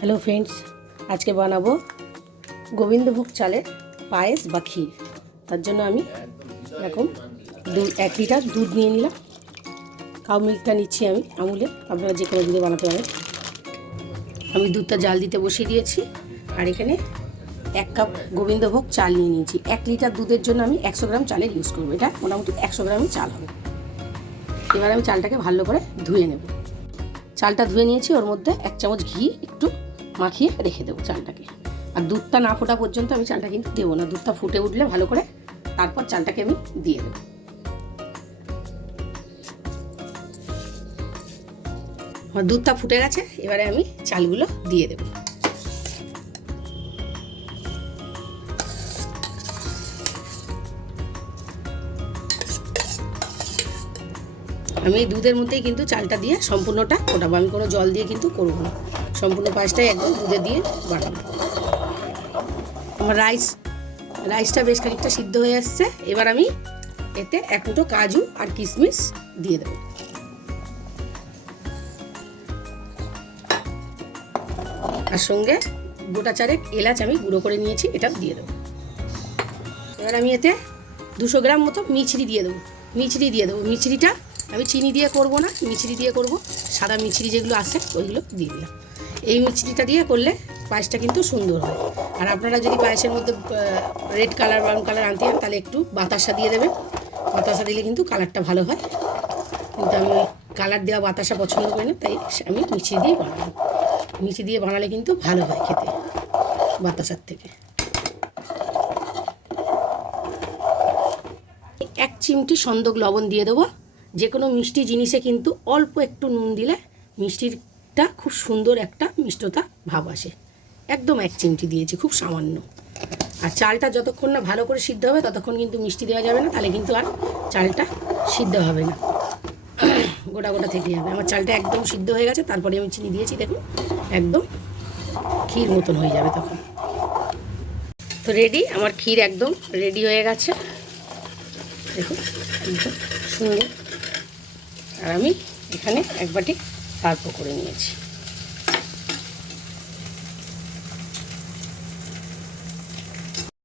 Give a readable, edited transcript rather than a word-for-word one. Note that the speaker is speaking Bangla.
हेलो फ्रेंड्स, आज के बनाबो गोविंदभोग चालेर पायस बा क्षीर। तार जोन्नो आमी एरकम 1 लिटार दूध निये निलाम। काउ मिल्कटा निচ্ছি आमी আমুলের, আপনারা যে কোনো দুধে বানাতে পারেন। আমি দুধটা জাল দিতে বসিয়ে দিয়েছি আর এখানে 1 কাপ গোবিন্দভোগ চাল নিয়ে নিয়েছি। 1 লিটার দুধের জন্য আমি 100 গ্রাম চালের ইউজ করব। এটা মোটামুটি 100 গ্রামই চাল হবে। এবার আমি চালটাকে ভালো করে ধুয়ে নেব। চালটা ধুয়ে নিয়েছি, ওর মধ্যে 1 চামচ ঘি একটু মাখিয়ে রেখে দেবো চালটাকে। আর দুধটা না ফোটা পর্যন্ত আমি চালটা কিন্তু দেবো না। দুধটা ফুটে উঠলে ভালো করে তারপর চালটাকে আমি দিয়ে দেবো। আমার দুধটা ফুটে গেছে, এবারে আমি চালগুলো দিয়ে দেবো। আমি এই দুধের মধ্যেই কিন্তু চালটা দিয়ে সম্পূর্ণটা ফোটাবো। আমি কোনো জল দিয়ে কিন্তু করবো না, সম্পূর্ণ পায়েসটাই একদম দুধে দিয়ে বানাবো। আমার রাইসটা বেশ খানিকটা সিদ্ধ হয়ে আসছে। এবার আমি এতে 1 মুঠো কাজু আর কিশমিশ দিয়ে দেবো। আর সঙ্গে গোটা 4 এলাচ আমি গুঁড়ো করে নিয়েছি, এটা দিয়ে দেবো। এবার আমি এতে 200 গ্রাম মতো মিছরি দিয়ে দেবো। মিছরিটা আমি চিনি দিয়ে করব না, মিছরি দিয়ে করব। সাদা মিছরি যেগুলো আছে ওইগুলো দিয়ে দিলাম। এই মিছরিটা দিয়ে করলে পায়েসটা কিন্তু সুন্দর হয়। আর আপনারা যদি পায়েসের মধ্যে রেড কালার ব্রাউন কালার আনতে চান তাহলে একটু বাতাসা দিয়ে দেবেন। বাতাসা দিলে কিন্তু কালারটা ভালো হয়, কিন্তু আমি কালার দেওয়া বাতাসা পছন্দ করি না, তাই আমি মিছরি দিয়েই বানাবো। মিছরি দিয়ে বানালে কিন্তু ভালো হয় খেতে বাতাসার থেকে। 1 চিমটি সন্দক লবণ দিয়ে দেবো। যে কোনো মিষ্টি জিনিসে কিন্তু অল্প একটু নুন দিলে মিষ্টিটা খুব সুন্দর একটা মিষ্টতা ভাব আসে। একদম 1 চিমটি দিয়েছি, খুব সামান্য। আর চালটা যতক্ষণ না ভালো করে সিদ্ধ হবে ততক্ষণ কিন্তু মিষ্টি দেওয়া যাবে না, তাহলে কিন্তু আর চালটা সিদ্ধ হবে না, গোটা গোটা থেকে যাবে। আমার চালটা একদম সিদ্ধ হয়ে গেছে, তারপরে আমি চিনি দিয়েছি। দেখুন একদম ক্ষীর মতন হয়ে যাবে তখন। তো রেডি, আমার ক্ষীর একদম রেডি হয়ে গেছে। দেখুন একদম সুন্দর। আর আমি এখানে 1 বাটি সার্ভ করে নিয়েছি।